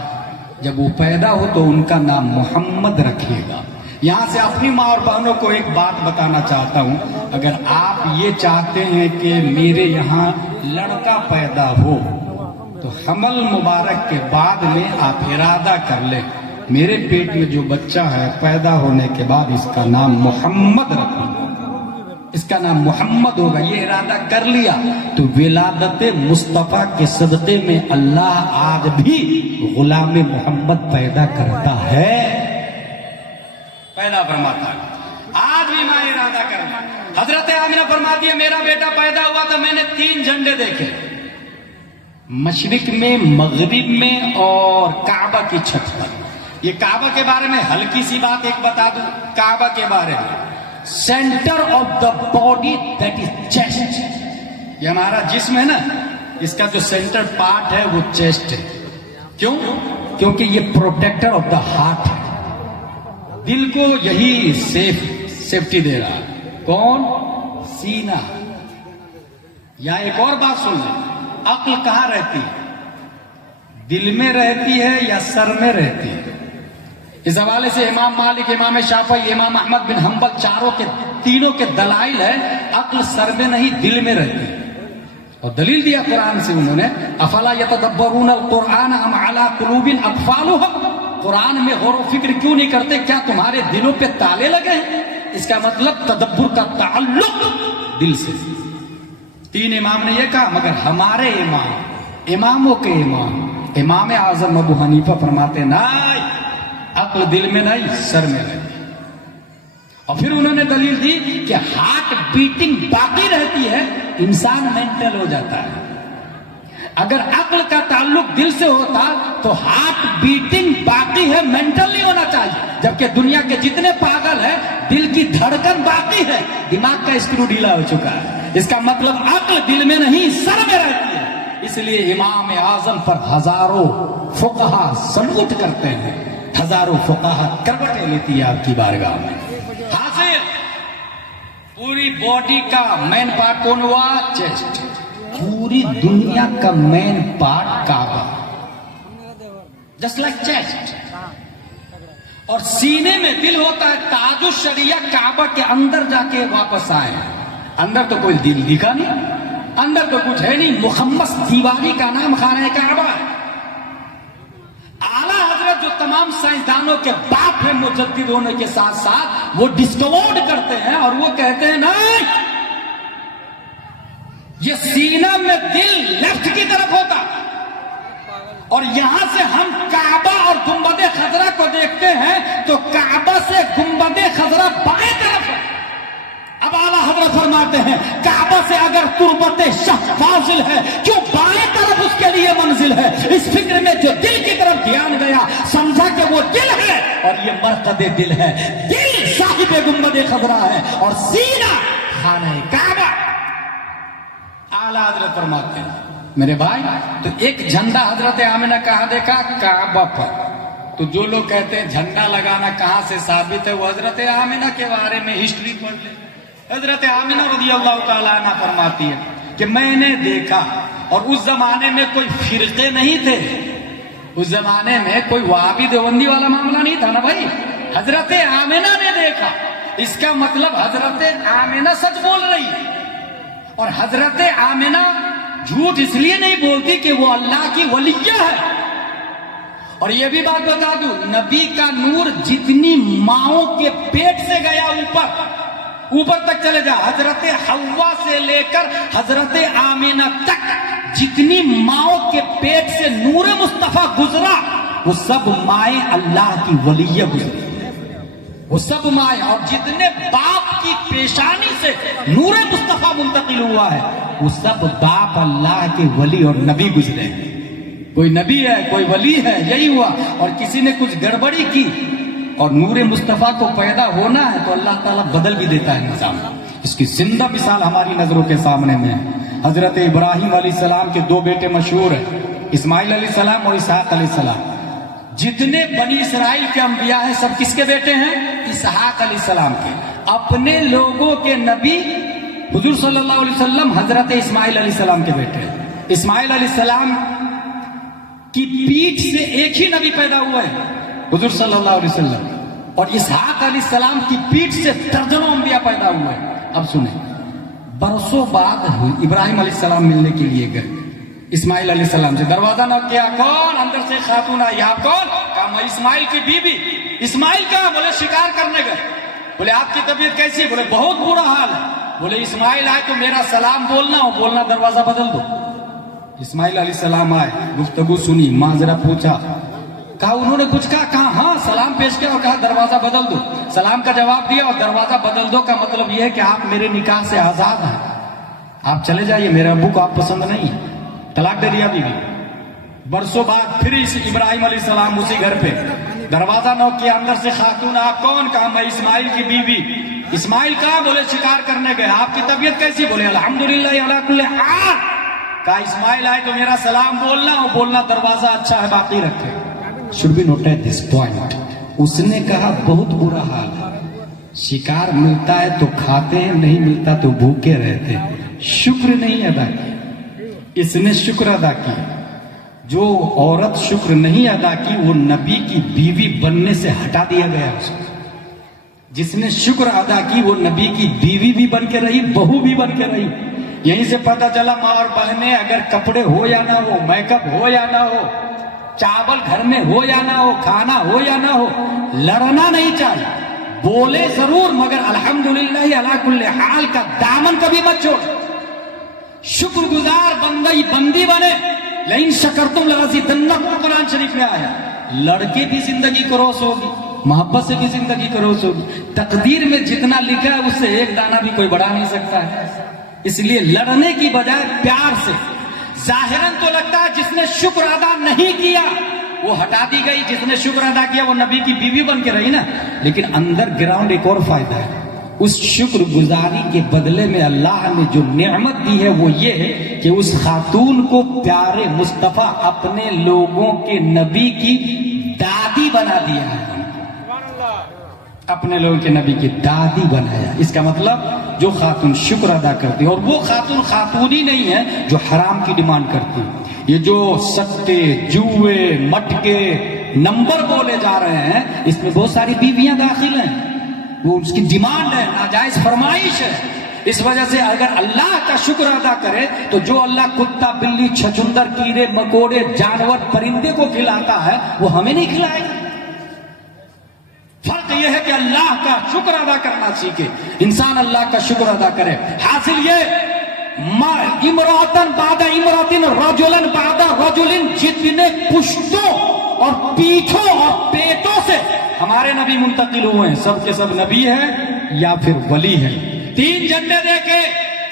جب وہ پیدا ہو تو ان کا نام محمد رکھیے گا۔ یہاں سے اپنی ماں اور بہنوں کو ایک بات بتانا چاہتا ہوں، اگر آپ یہ چاہتے ہیں کہ میرے یہاں لڑکا پیدا ہو تو حمل مبارک کے بعد میں آپ ارادہ کر لیں میرے پیٹ میں جو بچہ ہے پیدا ہونے کے بعد اس کا نام محمد رکھوں گا، اس کا نام محمد ہوگا۔ یہ ارادہ کر لیا تو ولادت مصطفیٰ کے صدقے میں اللہ آج بھی غلام محمد پیدا کرتا ہے، پیدا فرماتا ہے، آج بھی میں ارادہ کروں۔ حضرت آمنہ فرماتی ہے میرا بیٹا پیدا ہوا تو میں نے 3 جھنڈے دیکھے، مشرق میں، مغرب میں اور کعبہ کی چھت پر۔ یہ کعبہ کے بارے میں ہلکی سی بات ایک بتا دوں، کعبہ کے بارے میں centre of the body that is chest, یہ ہمارا جسم ہے نا، اس کا جو سینٹر پارٹ ہے وہ چیسٹ ہے۔ کیوں؟ کیونکہ یہ پروٹیکٹر آف دا ہارٹ ہے، دل کو یہی سیفٹی دے رہا ہے۔ کون؟ سینہ۔ یا ایک اور بات سن لیں، عقل کہاں رہتی ہے؟ دل میں رہتی ہے یا سر میں رہتی ہے؟ اس حوالے سے امام مالک، امام شافعی، امام احمد بن حنبل تینوں کے دلائل ہے عقل سر میں نہیں دل میں رہتی ہے، اور دلیل دیا قرآن سے انہوں نے افلا یتدبرون القرآن ام علی قلوب اقفالها، قرآن میں غور و فکر کیوں نہیں کرتے، کیا تمہارے دلوں پہ تالے لگے ہیں؟ اس کا مطلب تدبر کا تعلق دل سے۔ 3 امام نے یہ کہا، مگر ہمارے اماموں کے امام اعظم ابو حنیفہ فرماتے نہیں، عقل دل میں نہیں سر میں نہیں۔ اور پھر انہوں نے دلیل دی کہ ہارٹ بیٹنگ باقی رہتی ہے، انسان مینٹل ہو جاتا ہے۔ اگر عقل کا تعلق دل سے ہوتا تو ہارٹ بیٹنگ باقی ہے، مینٹل نہیں ہونا چاہیے، جبکہ دنیا کے جتنے پاگل ہیں دل کی دھڑکن باقی ہے، دماغ کا اسکرو ڈھیلا ہو چکا ہے۔ اس کا مطلب عقل دل میں نہیں سر میں رہتی ہے۔ اس لیے امام اعظم پر ہزاروں فقہا سلوٹ کرتے ہیں، ہزاروں فقہا کروٹیں لیتی ہے آپ کی بارگاہ میں۔ حاصل پوری باڈی کا مین پارٹ کون ہوا؟ چیسٹ۔ پوری دنیا کا مین پارٹ کعبہ، جسٹ لائک چیسٹ، اور سینے میں دل ہوتا ہے۔ تاج الشریعہ کعبہ کے اندر جا کے واپس آئے، اندر تو کوئی دل دکھا نہیں، اندر تو کچھ ہے نہیں، مخمس دیواری کا نام خانہ کعبہ ہے۔ اعلیٰ حضرت جو تمام سائنسدانوں کے باپ ہیں مجدد ہونے کے ساتھ ساتھ، وہ ڈسکورڈ کرتے ہیں اور وہ کہتے ہیں نہیں، یہ سینہ میں دل لیفٹ کی طرف ہوتا، اور یہاں سے ہم کعبہ اور گنبد خضرا کو دیکھتے ہیں تو کعبہ سے گنبد خضرا بائیں طرف ہے۔ اب اعلیٰ حضرت فرماتے ہیں کعبہ سے اگر تربت شہ فاضل ہے، کیوں بائیں طرف اس کے لیے منزل ہے؟ اس فکر میں جو دل کی طرف دھیان گیا، سمجھا کہ وہ دل ہے اور یہ مرقد دل ہے، دل صاحب گنبد خضرا ہے اور سینہ خانہ کعبہ۔ اعلیٰ حضرت فرماتے ہیں میرے بھائی، تو ایک جھنڈا حضرت آمنہ کہاں دیکھا؟ کعبہ پر۔ تو جو لوگ کہتے ہیں جھنڈا لگانا کہاں سے ثابت ہے، وہ حضرت آمنہ کے بارے میں ہسٹری پڑھ لیں۔ حضرت آمنہ رضی اللہ تعالیٰ عنہ فرماتی ہے کہ میں نے دیکھا، اور اس زمانے میں کوئی فرقے نہیں تھے، اس زمانے میں کوئی وہابی دیوبندی والا معاملہ نہیں تھا نا بھائی، حضرت آمنہ نے دیکھا، اس کا مطلب حضرت آمنہ سچ بول رہی، اور حضرت آمنہ جھوٹ اس لیے نہیں بولتی کہ وہ اللہ کی ولیہ ہے۔ اور یہ بھی بات بتا دوں، نبی کا نور جتنی ماؤں کے پیٹ سے گیا اوپر تک چلے جا، حضرت حوا سے لے کر حضرت آمنہ تک جتنی ماؤں کے پیٹ سے نور مصطفیٰ گزرا، وہ سب مائیں اللہ کی ولیہ گزری، وہ سب مائیں، اور جتنے باپ کی پیشانی سے نور مصطفیٰ منتقل ہوا ہے وہ سب باپ اللہ کے ولی اور نبی گزرے۔ کوئی نبی ہے کوئی ولی ہے یہی ہوا، اور کسی نے کچھ گڑبڑی کی اور نور مصطفیٰ کو پیدا ہونا ہے تو اللہ تعالیٰ بدل بھی دیتا ہے نظام۔ اس کی زندہ مثال ہماری نظروں کے سامنے میں ہے۔ حضرت ابراہیم علیہ السلام کے دو بیٹے مشہور ہیں، اسماعیل علیہ السلام اور اسحاق علیہ السلام۔ جتنے بنی اسرائیل کے انبیاء ہیں سب کس کے بیٹے ہیں؟ اسحاق علیہ السلام کے۔ اپنے لوگوں کے نبی حضور صلی اللہ علیہ وسلم حضرت اسماعیل علیہ السلام کے بیٹے ہیں۔ اسماعیل علیہ السلام کی پیٹھ سے ایک ہی نبی پیدا ہوا ہے، حضور صلی اللہ علیہ وسلم، اور اسحاق علیہ السلام کی پیٹھ سے درجنوں انبیاء پیدا ہوئے ہیں۔ اب سنیں، برسوں بعد ابراہیم علیہ السلام ملنے کے لیے گئے اسماعیل علیہ السلام سے، دروازہ نہ کیا، کون؟ اندر سے خاتون آئی، آپ کون؟ کہا میں اسماعیل کی بیوی۔ اسماعیل کہاں؟ بولے شکار کرنے گئے۔ بولے آپ کی طبیعت کیسی ہے؟ بولے بہت برا حال ہے۔ بولے اسماعیل آئے تو میرا سلام بولنا ہو، بولنا دروازہ بدل دو۔ اسماعیل علیہ السلام آئے، گفتگو سنی، معذرہ پوچھا، کہا انہوں نے کچھ کہا ہاں سلام پیش کیا اور کہا دروازہ بدل دو۔ سلام کا جواب دیا اور دروازہ بدل دو کا مطلب یہ ہے کہ آپ میرے نکاح سے آزاد ہیں، آپ چلے جائیے، میرے ابو کو آپ پسند نہیں ہے، طلاق دے دیا بیوی۔ برسوں بعد پھر ابراہیم علیہ السلام اسی گھر پہ دروازہ نوک کیا، اندر سے خاتون، آپ کون؟ کہا میں اسماعیل کی بیوی۔ اسماعیل کہاں؟ بولے شکار کرنے گئے۔ آپ کی طبیعت کیسی؟ بولے الحمدللہ علی کل حال۔ کہا اسماعیل آئے تو میرا سلام بولنا ہو، بولنا دروازہ اچھا ہے باقی رکھے۔ should be noted this point۔ اس نے کہا بہت برا حال ہے، شکار ملتا ہے تو کھاتے ہیں، نہیں ملتا تو بھوکے رہتے ہیں، شکر نہیں ادا کیا۔ اس نے شکر ادا کی۔ جو عورت شکر نہیں ادا کی وہ نبی کی بیوی بننے سے ہٹا دیا گیا اس کو۔ جس نے شکر ادا کی وہ نبی کی بیوی بھی بن کے رہی، بہو بھی بن کے رہی۔ یہیں سے پتہ چلا ماں اور بہنیں، اگر کپڑے ہو یا نہ ہو، میک اپ ہو یا نہ ہو، چاول گھر میں ہو یا نہ ہو، کھانا ہو یا نہ ہو، لڑنا نہیں چاہیے، بولے ضرور مگر الحمدللہ علی کل حال کا دامن کبھی مت چھوڑ۔ شکر گزار بندی بنے، لئن شکرتم لازیدنکم، قرآن شریف میں آیا۔ لڑکے بھی زندگی کو روس ہوگی، محبت سے بھی زندگی کو روس ہوگی۔ تقدیر میں جتنا لکھا ہے اس سے ایک دانہ بھی کوئی بڑھا نہیں سکتا ہے۔ اس لیے لڑنے کی بجائے پیار سے، ظاہراً تو لگتا ہے جس نے شکر ادا نہیں کیا وہ ہٹا دی گئی، جس نے شکر ادا کیا وہ نبی کی بیوی بن کے رہی نا، لیکن اندر گراؤنڈ ایک اور فائدہ ہے۔ اس شکر گزاری کے بدلے میں اللہ نے جو نعمت دی ہے وہ یہ ہے کہ اس خاتون کو پیارے مصطفیٰ اپنے لوگوں کے نبی کی دادی بنا دیا ہے، اپنے لوگوں کے نبی کی دادی بنایا۔ اس کا مطلب جو خاتون شکر ادا کرتی ہے، اور وہ خاتون ہی نہیں ہے جو حرام کی ڈیمانڈ کرتی ہے۔ یہ جو سکے، جوئے، مٹکے، نمبر بولے جا رہے ہیں، اس میں بہت ساری بیویاں داخل ہیں، وہ اس کی ڈیمانڈ ہے، ناجائز فرمائش ہے۔ اس وجہ سے اگر اللہ کا شکر ادا کرے تو جو اللہ کتا، بلی، چھچندر، کیڑے مکوڑے، جانور، پرندے کو کھلاتا ہے وہ ہمیں نہیں کھلائے گا۔ فرق یہ ہے کہ اللہ کا شکر ادا کرنا سیکھے، انسان اللہ کا شکر ادا کرے۔ حاصل یہ امراتن بعد امراتن، رجلن بعد رجلن، جتنے پشتوں اور پیٹھوں اور پیٹوں سے ہمارے نبی منتقل ہوئے ہیں، سب کے سب نبی ہیں یا پھر ولی ہیں۔ 3 جھنڈے دے کے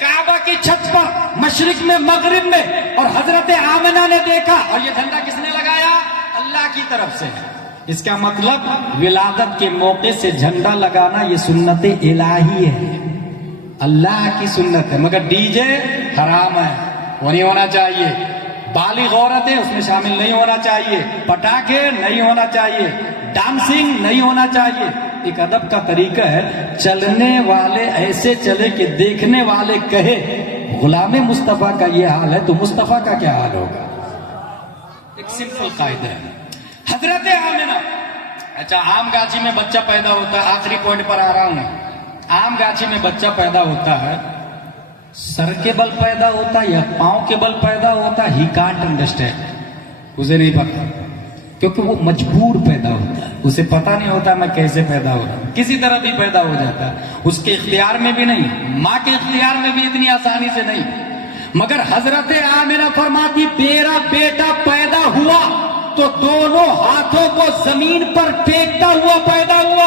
کعبہ کی چھت پر، مشرق میں، مغرب میں، اور حضرت آمنہ نے دیکھا، اور یہ جھنڈا کس نے لگایا؟ اللہ کی طرف سے۔ اس کا مطلب ولادت کے موقع سے جھنڈا لگانا یہ سنت الہی ہے، اللہ کی سنت ہے، مگر ڈی جے حرام ہے، وہ نہیں ہونا چاہیے۔ بالغ عورتیں اس میں شامل نہیں ہونا چاہیے، پٹاخے نہیں ہونا چاہیے، ڈانسنگ نہیں ہونا چاہیے۔ ایک ادب کا طریقہ ہے، چلنے والے ایسے چلے کہ دیکھنے والے کہے غلام مصطفیٰ کا یہ حال ہے تو مصطفیٰ کا کیا حال ہوگا۔ ایک سمپل قاعدہ ہے۔ حضرت آمنہ، اچھا آم گاچھی میں بچہ پیدا ہوتا ہے، آخری پوائنٹ پر آ رہا ہوں میں۔ آم گاچھی میں بچہ پیدا ہوتا ہے، سر کے بل پیدا ہوتا ہے یا پاؤں کے بل پیدا ہوتا ہے، ہی کانٹ انڈرسٹینڈ، اسے نہیں پتا، کیونکہ وہ مجبور پیدا ہوتا ہے، اسے پتا نہیں ہوتا میں کیسے پیدا ہو رہا ہوں، کسی طرح بھی پیدا ہو جاتا ہے، اس کے اختیار میں بھی نہیں، ماں کے اختیار میں بھی اتنی آسانی سے نہیں۔ مگر حضرت آمنہ فرماتی میرا بیٹا پیدا ہوا تو دونوں ہاتھوں کو زمین پر ٹیکتا ہوا پیدا ہوا،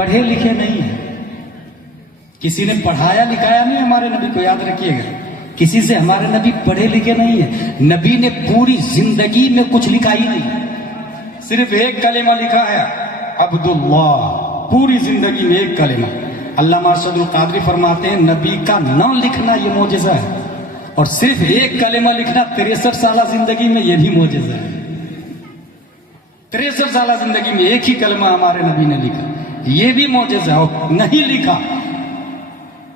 پڑھے لکھے نہیں ہیں. کسی نے پڑھایا لکھایا نہیں ہمارے نبی کو, یاد رکھیے گا. کسی سے ہمارے نبی پڑھے لکھے نہیں ہیں. نبی نے پوری زندگی میں کچھ لکھا ہی نہیں, صرف ایک کلمہ لکھا ہے, عبداللہ. پوری زندگی میں ایک کلمہ. علامہ ارشد القادری فرماتے ہیں نبی کا نہ لکھنا یہ معجزہ ہے, اور صرف ایک کلمہ لکھنا 63 سالہ زندگی میں یہ بھی معجزہ ہے. 63 سالہ زندگی میں ایک ہی کلمہ ہمارے نبی نے لکھا, یہ بھی معجزہ ہے. اور نہیں لکھا,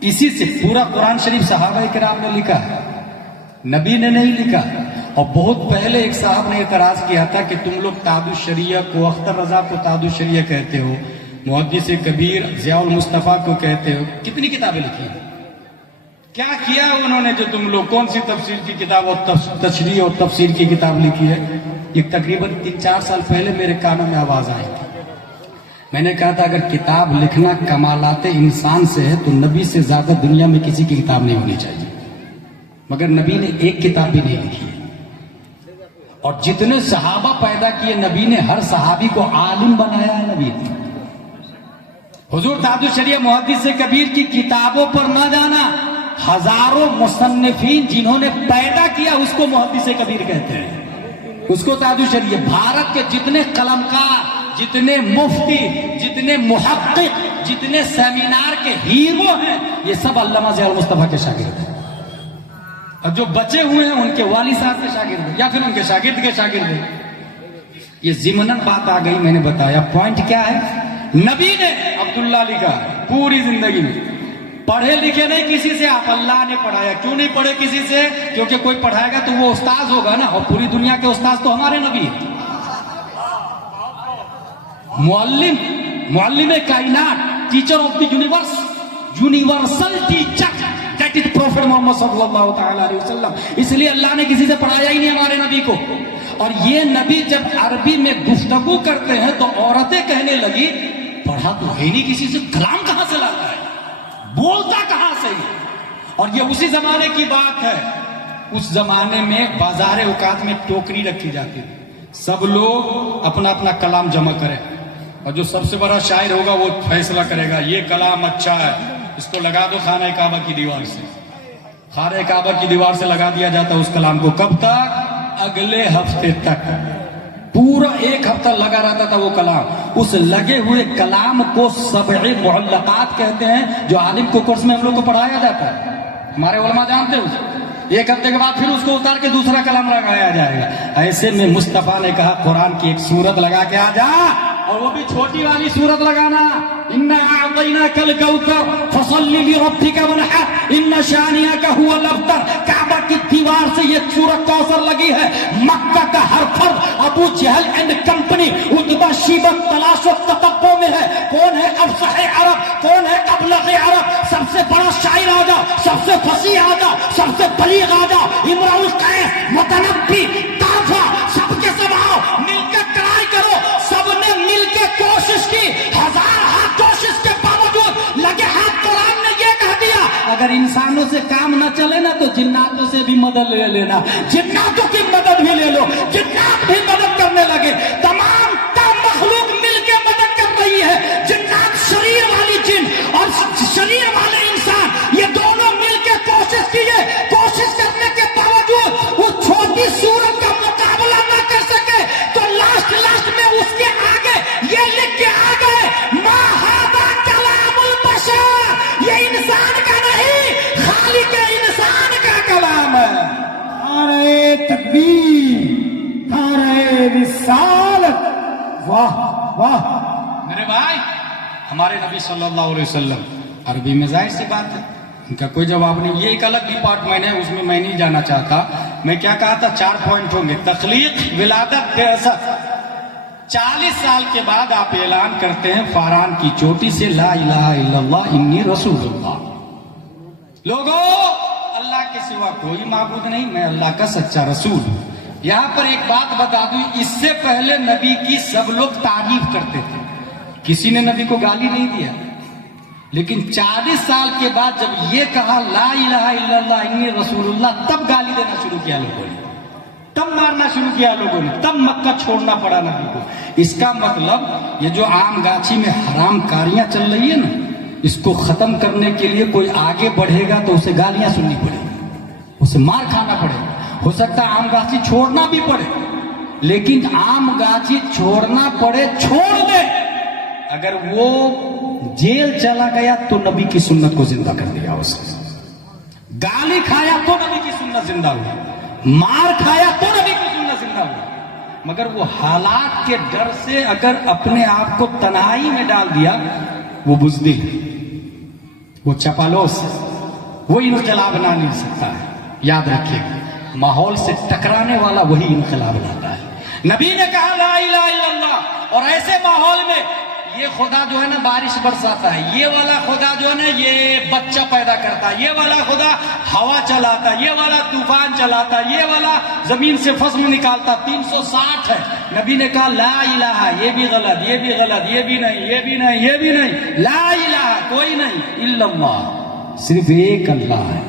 اسی سے پورا قرآن شریف صحابہ کرام نے لکھا ہے, نبی نے نہیں لکھا. اور بہت پہلے ایک صاحب نے اعتراض کیا تھا کہ تم لوگ تاج الشریعہ کو, اختر رضا کو تاج الشریعہ کہتے ہو, محدث کبیر ضیاء المصطفیٰ کو کہتے ہو, کتنی کتابیں لکھی ہیں, کیا کیا انہوں نے جو تم لوگ, کون سی تفسیر کی کتاب اور تشریح اور تفسیر کی کتاب لکھی ہے؟ یہ تقریباً 3-4 سال پہلے میرے کانوں میں آواز آئی تھی. میں نے کہا تھا اگر کتاب لکھنا کمالات انسان سے ہے تو نبی سے زیادہ دنیا میں کسی کی کتاب نہیں ہونی چاہیے, مگر نبی نے ایک کتاب بھی نہیں لکھی ہے. اور جتنے صحابہ پیدا کیے نبی نے, ہر صحابی کو عالم بنایا ہے نبی نے. حضور تاج الشریعہ محدث کبیر کی کتابوں پر نہ جانا, ہزاروں مصنفین جنہوں نے پیدا کیا اس کو محدث کبیر کہتے ہیں, اس کو تاج الشریعہ. بھارت کے جتنے قلمکار, جتنے مفتی, جتنے محقق, جتنے سیمینار کے ہیرو ہیں, یہ سب علامہ ضیاء المصطفیٰ کے شاگرد ہیں. اور جو بچے ہوئے ہیں ان کے والد صاحب کے شاگرد ہیں, یا پھر ان کے شاگرد کے شاگرد ہیں. یہ ضمناً بات آ گئی, میں نے بتایا. پوائنٹ کیا ہے؟ نبی نے عبداللہ لکھا پوری زندگی میں, پڑھے لکھے نہیں کسی سے, آپ اللہ نے پڑھایا. کیوں نہیں پڑھے کسی سے؟ کیونکہ کوئی پڑھائے گا تو وہ استاذ ہوگا نا, اور پوری دنیا کے استاذ تو ہمارے نبی ہیں. معلم کائنات, teacher of the universe, universal teacher, that is prophet Muhammad صلی اللہ تعالی علیہ وسلم. اس لیے اللہ نے کسی سے پڑھایا ہی نہیں ہمارے نبی کو. اور یہ نبی جب عربی میں گفتگو کرتے ہیں تو عورتیں کہنے لگی پڑھا تو ہے نہیں کسی سے, کلام کہاں سے لاتا ہے, بولتا کہاں سے. اور یہ اسی زمانے کی بات ہے. اس زمانے میں بازار اوقات میں ٹوکری رکھی جاتی تھی, سب لوگ اپنا اپنا کلام جمع کریں, اور جو سب سے بڑا شاعر ہوگا وہ فیصلہ کرے گا یہ کلام اچھا ہے, اس کو لگا دو خانہ کعبہ کی دیوار سے. خانہ کعبہ کی دیوار سے لگا دیا جاتا اس کلام کو. کب تک؟ اگلے ہفتے تک. پورا 1 ہفتہ لگا رہتا تھا وہ کلام. اس لگے ہوئے کلام کو 7 معلقات کہتے ہیں, جو عالم کو کورس میں ہم لوگ کو پڑھایا جاتا ہے. ہمارے علماء جانتے ہیں. 1 ہفتے کے بعد پھر اس کو اتار کے دوسرا کلام لگایا جائے گا. ایسے میں مصطفیٰ نے کہا قرآن کی ایک سورت لگا کے آ جا, اور وہ بھی چھوٹی والی سورت لگانا. اِنَّا أَعْطَيْنَاكَ الْكَوْثَرَ فَصَلِّ لِرَبِّكَ وَانْحَرْ إِنَّ شَانِئَكَ هُوَ الْأَبْتَرُ. کعبہ کی دیوار سے یہ سورت کوثر لگی ہے. مکہ کا ہر فرد ابو جہل اینڈ کمپنی, اتبا شیبہ تلاش و تتبع میں ہے. کون ہے افصح عرب, کون ہے ابلغ عرب, سب سے بڑا شاعر آجا, سب سے فصیح آجا, سب سے بلیغ آجا, امرؤ القیس, متنبی, طرفہ, سب کے سب آؤ مل کے ٹرائی کرو. سب نے مل کے کوشش کی, 1000 ہاتھ کوشش کے باوجود لگے ہاتھ. قرآن نے یہ کہہ دیا اگر انسانوں سے کام نہ چلے نا تو جناتوں سے بھی مدد لے لینا. جناتوں کی مدد بھی لے لو. جنات بھی مدد کرنے لگے. تمام مخلوق مل کے مدد کر رہی ہے. جنات شریر والی جن اور شریر والے انسان, یہ دونوں مل کے کوشش کیے. کوشش کرنے کے باوجود وہ چھوٹی سورت کا مقابلہ نہ کر سکے, تو لاسٹ میں اس کے آگے یہ لکھ کے آ گئے ما ھذا کلام البشر. یہ انسان کا نہیں, خالق انسان کا کلام ہے. نعرہ تکبیر, نعرہ رسالت. واہ واہ. میرے بھائی, ہمارے نبی صلی اللہ علیہ وسلم عربی میں ظاہر سی بات ہے ان کا کوئی جواب نہیں. یہ ایک الگ ڈپارٹمنٹ ہے, اس میں میں نہیں جانا چاہتا. میں کیا کہا تھا, 4 پوائنٹ ہوں گے. تخلیق, ولادت, بعثت. 40 سال کے بعد آپ اعلان کرتے ہیں فاران کی چوٹی سے لا الہ الا اللہ انی رسول اللہ. لوگوں, اللہ کے سوا کوئی معبود نہیں, میں اللہ کا سچا رسول ہوں. یہاں پر ایک بات بتا دوں, اس سے پہلے نبی کی سب لوگ تعریف کرتے تھے, کسی نے نبی کو گالی نہیں دیا. لیکن 40 سال کے بعد جب یہ کہا لا الہ الا اللہ انی رسول اللہ, تب گالی دینا شروع کیا لوگوں نے. تب مارنا شروع کیا لوگوں نے, تب مکہ چھوڑنا پڑا نبی کو. اس کا مطلب یہ جو عام گاچھی میں حرام کاریاں چل رہی ہے نا, اس کو ختم کرنے کے لیے کوئی آگے بڑھے گا تو اسے گالیاں سننی پڑے گی, اسے مار کھانا پڑے گا. ہو سکتا ہے عام گاچھی چھوڑنا بھی پڑے, لیکن عام گاچھی چھوڑنا پڑے چھوڑ دے, اگر وہ جیل چلا گیا تو نبی کی سنت کو زندہ کر دیا اس نے. گالی کھایا تو نبی کی سنت زندہ ہوئی, مار کھایا تو نبی کی سنت زندہ ہوئی. مگر وہ حالات کے ڈر سے اگر اپنے آپ کو تنہائی میں ڈال دیا, وہ بزدل, وہ چپالوس, وہ انقلاب لا نہیں سکتا ہے. یاد رکھیے, ماحول سے ٹکرانے والا وہی انقلاب لاتا ہے. نبی نے کہا لا الہ الا اللہ, اور ایسے ماحول میں یہ خدا جو ہے نا بارش برساتا ہے, یہ والا خدا جو ہے نا یہ بچہ پیدا کرتا ہے, یہ والا خدا ہوا چلاتا ہے, یہ والا طوفان چلاتا ہے, یہ والا زمین سے فصل نکالتا. 360 ہے. نبی نے کہا لا الہ, یہ بھی غلط, یہ بھی غلط, یہ بھی نہیں, یہ بھی نہیں, یہ بھی نہیں. لا الہ, کوئی نہیں, الا اللہ, صرف ایک اللہ ہے,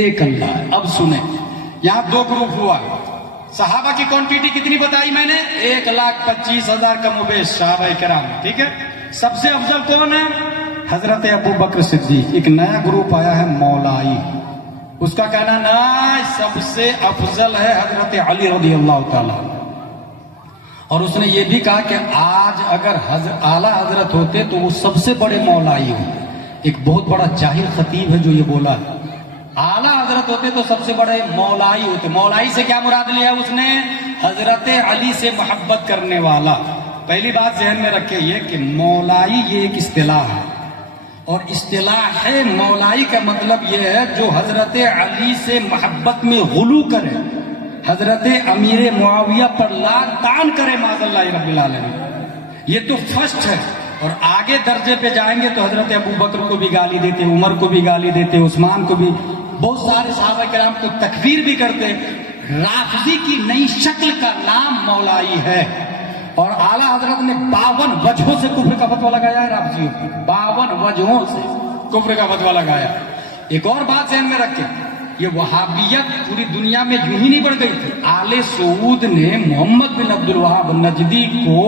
ایک اللہ ہے. اب سنیں, یہاں دو گروپ ہوا. صحابہ کی کوانٹٹی کتنی بتائی میں نے؟ 1,25,000 کم و بیش صحابہ کرام. ٹھیک ہے, سب سے افضل کون ہے؟ حضرت ابو بکر صدیق. ایک نیا گروپ آیا ہے مولائی, اس کا کہنا نا سب سے افضل ہے حضرت علی رضی اللہ تعالی. اور اس نے یہ بھی کہا کہ آج اگر اعلیٰ حضرت ہوتے تو وہ سب سے بڑے مولائی ہوتے. ایک بہت بڑا جاہل خطیب ہے جو یہ بولا ہے, اعلیٰ حضرت ہوتے تو سب سے بڑے مولائی ہوتے. مولائی سے کیا مراد لیا اس نے؟ حضرت علی سے محبت کرنے والا. پہلی بات ذہن میں رکھے یہ کہ مولائی یہ ایک اصطلاح ہے, اور اصطلاح ہے مولائی کا مطلب یہ ہے جو حضرت علی سے محبت میں غلو کرے, حضرت امیر معاویہ پر لعن طعن کرے معاذ اللہ رب العالمین. یہ تو فرسٹ ہے. اور آگے درجے پہ جائیں گے تو حضرت ابو بکر کو بھی گالی دیتے, عمر کو بھی گالی دیتے, عثمان کو بھی, بہت سارے صحابہ کرام کو تکفیر بھی کرتے. رافضی کی نئی شکل کا نام مولائی ہے, اور اعلیٰ حضرت نے 52 وجہوں سے کفر کا فتویٰ لگایا ہے. رافضیوں کو 52 وجہوں سے کفر کا فتویٰ لگایا. ایک اور بات ذہن میں رکھیں, یہ وہابیت پوری دنیا میں یوں ہی نہیں بڑھ گئی تھی. آل سعود نے محمد بن عبد الوہاب نجدی کو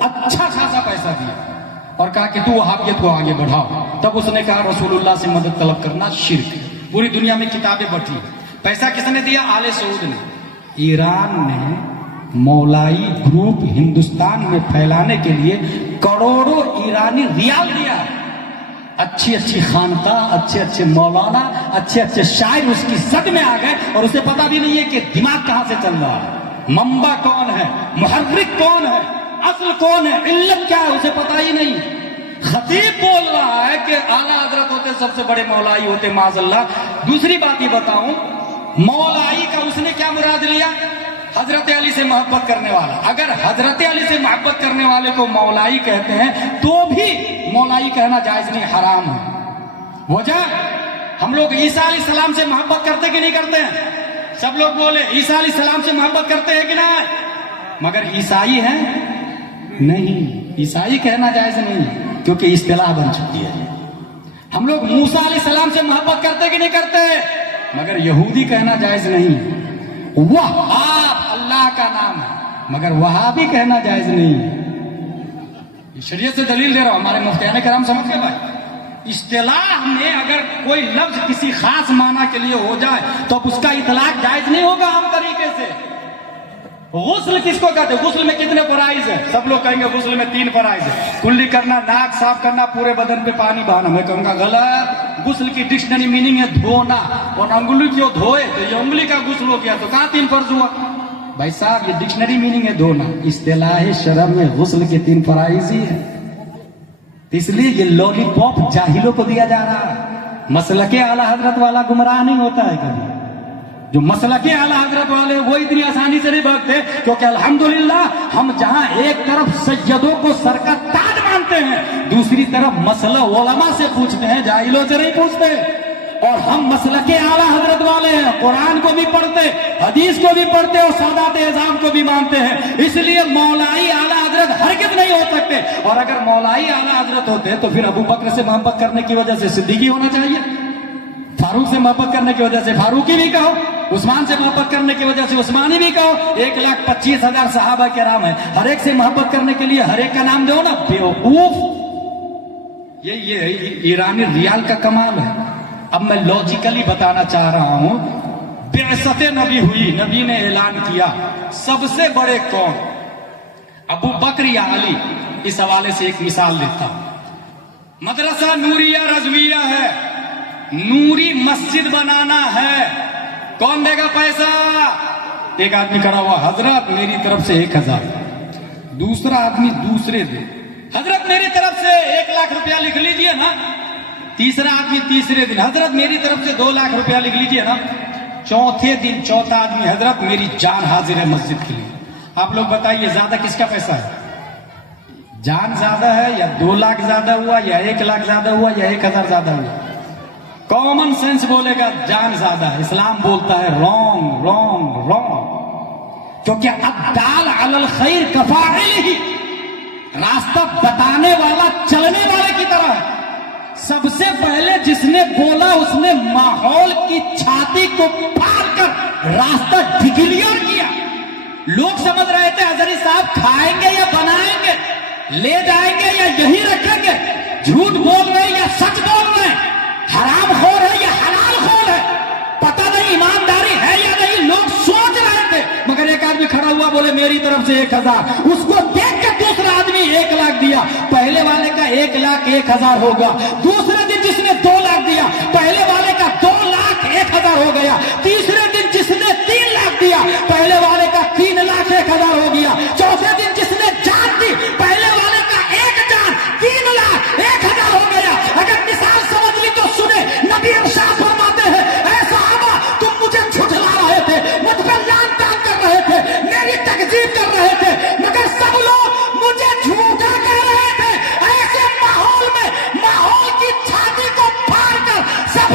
اچھا خاصا پیسہ دیا اور کہا کہ تو وہابیت کو آگے بڑھاؤ. تب اس نے کہا رسول اللہ سے مدد طلب کرنا شرک. پوری دنیا میں کتابیں بٹھی. پیسہ کس نے دیا؟ آل سعود نے. ایران نے مولائی گروپ ہندوستان میں پھیلانے کے لیے کروڑوں ایرانی ریال دیا. اچھی اچھی خانقاہ, اچھے اچھے مولانا, اچھے اچھے شاعر اس کی زد میں آ گئے, اور اسے پتا بھی نہیں ہے کہ دماغ کہاں سے چل رہا ہے, منبع کون ہے, محرک کون ہے, اصل کون ہے, علت کیا ہے, اسے پتا ہی نہیں. خطیب بول رہا ہے کہ اعلیٰ حضرت ہوتے سب سے بڑے مولائی ہوتے معاذ اللہ. دوسری بات یہ بتاؤں, مولائی کا اس نے کیا مراد لیا؟ حضرت علی سے محبت کرنے والا. اگر حضرت علی سے محبت کرنے والے کو مولائی کہتے ہیں تو بھی مولائی کہنا جائز نہیں, حرام ہے. وجہ, ہم لوگ عیسیٰ علیہ السلام سے محبت کرتے کہ نہیں کرتے ہیں؟ سب لوگ بولے عیسیٰ علیہ السلام سے محبت کرتے ہیں کہ نہیں؟ مگر عیسائی ہیں نہیں, عیسائی کہنا جائز نہیں کیونکہ اصطلاح بن چکی ہے. ہم لوگ موسیٰ علیہ السلام سے محبت کرتے کہ نہیں کرتے؟ مگر یہودی کہنا جائز نہیں. وہاب اللہ کا نام ہے مگر وہابی کہنا جائز نہیں. شریعت سے دلیل دے رہا ہوں, ہمارے مفتیان کرام سمجھ گئے بھائی. اصطلاح میں اگر کوئی لفظ کسی خاص معنی کے لیے ہو جائے تو اب اس کا اطلاق جائز نہیں ہوگا عام طریقے سے. غسل کس کو کہتے ہیں؟ غسل میں کتنے فرائض ہیں؟ سب لوگ کہیں گے غسل میں 3 فرائض ہیں, کلی کرنا, ناک صاف کرنا, پورے بدن پہ پانی بہانا. میں کہوں گا غلط. غسل کی ڈکشنری میننگ ہے دھونا, اور انگلی کو دھوئے تو یہ انگلی کا غسل ہو گیا, تو کہاں 3 فرض ہوا؟ بھائی صاحب یہ ڈکشنری میننگ ہے دھونا, اصطلاح شرع میں غسل کے 3 فرائض ہی ہیں. اس لیے یہ لولی پاپ جاہلوں کو دیا جا رہا ہے. مسلک اعلیٰ حضرت والا گمراہ نہیں ہوتا ہے کبھی. جو مسلک اعلیٰ حضرت والے وہ اتنی آسانی سے نہیں بھاگتے, کیونکہ الحمدللہ ہم جہاں ایک طرف سیدوں کو سر کا تاج مانتے ہیں, دوسری طرف مسئلہ علماء سے پوچھتے ہیں, جاہلوں سے نہیں پوچھتے. اور ہم مسلک اعلیٰ حضرت والے ہیں, قرآن کو بھی پڑھتے, حدیث کو بھی پڑھتے, اور سادات اعظام کو بھی مانتے ہیں. اس لیے مولائی اعلیٰ حضرت ہرگز نہیں ہو سکتے. اور اگر مولائی اعلیٰ حضرت ہوتے تو پھر ابو بکر سے محبت کرنے کی وجہ سے صدیقی ہونا چاہیے, فاروق سے محبت کرنے کی وجہ سے فاروقی بھی کہو. عثمان سے محبت کرنے کی وجہ سے عثمانی بھی کہو. 1,25,000 صحابہ کرام ہیں, ہر ایک سے محبت کرنے کے لیے ہر ایک کا نام دو نا, بیوقوف. یہ ایرانی ریال کا کمال ہے. اب میں لاجیکلی بتانا چاہ رہا ہوں. بعثت نبی ہوئی, نبی نے اعلان کیا سب سے بڑے کون, ابو بکر یا علی. اس حوالے سے ایک مثال دیتا ہوں. مدرسہ نوریہ رضویہ ہے, نوری مسجد بنانا ہے, کون دے گا پیسہ؟ ایک آدمی کھڑا ہوا, حضرت میری طرف سے 1,000. دوسرا آدمی دوسرے دے, حضرت میری طرف سے 1,00,000 روپیہ لکھ لیجئے نا. تیسرا آدمی تیسرے دن, حضرت میری طرف سے 2,00,000 روپیہ لکھ لیجئے نا. چوتھے دن چوتھا آدمی, حضرت میری جان حاضر ہے مسجد کے لیے. آپ لوگ بتائیے زیادہ کس کا پیسہ ہے؟ جان زیادہ ہے یا 2,00,000 زیادہ ہوا یا 1,00,000 زیادہ ہوا یا 1,000 زیادہ ہوا؟ کامن سینس بولے گا جان زیادہ ہے. اسلام بولتا ہے رونگ رونگ رونگ, کیونکہ الدال علی الخیر کفاعلہ, راستہ بتانے والا چلنے والے کی طرح ہے. سب سے پہلے جس نے بولا اس نے ماحول کی چھاتی کو پھاڑ کر راستہ ڈکلیئر کیا. لوگ سمجھ رہے تھے حضرت صاحب کھائیں گے یا بنائیں گے, لے جائیں گے یا یہی رکھیں گے, جھوٹ بول رہے یا سچ بول رہے, حرام خور ہے یا حلال خور ہے, پتہ نہیں ایمانداری ہے یا نہیں. لوگ سوچ رہے تھے, مگر ایک آدمی کھڑا ہوا بولے میری طرف سے 1,000. اس کو دیکھ کے دوسرا آدمی 1,00,000 دیا. پہلے والے کا 1,00,000 1,000 ہوگا. دوسرے دن جس نے 2,00,000 دیا, پہلے والے کا 2,00,000 1,000 ہو گیا. تیسرے دن جس نے 3,00,000 دیا, پہلے والے کا 3,00,000 1,000 ہو گیا. چوتھے دن جس نے جان دی, پہلے والے کا 1 جان 3,00,000 1,000 ہو گیا. اگر مثال سمجھ لی تو سنے, نبی ارشاد فرماتے ہیں اے صحابہ تم مجھے جھٹلا رہے تھے, مجھ پہ لعن طعن کر رہے تھے, میری تکذیب کر رہے تھے, مگر سب لوگ مجھے جھوٹا کہہ رہے تھے. ایسے ماحول میں ماحول کی چھاتی کو پھاڑ کر سب